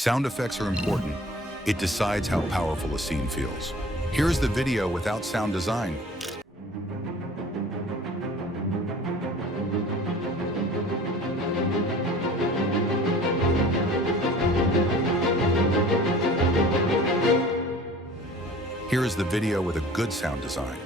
Sound effects are important. It decides how powerful a scene feels. Here's the video without sound design. Here is the video with a good sound design.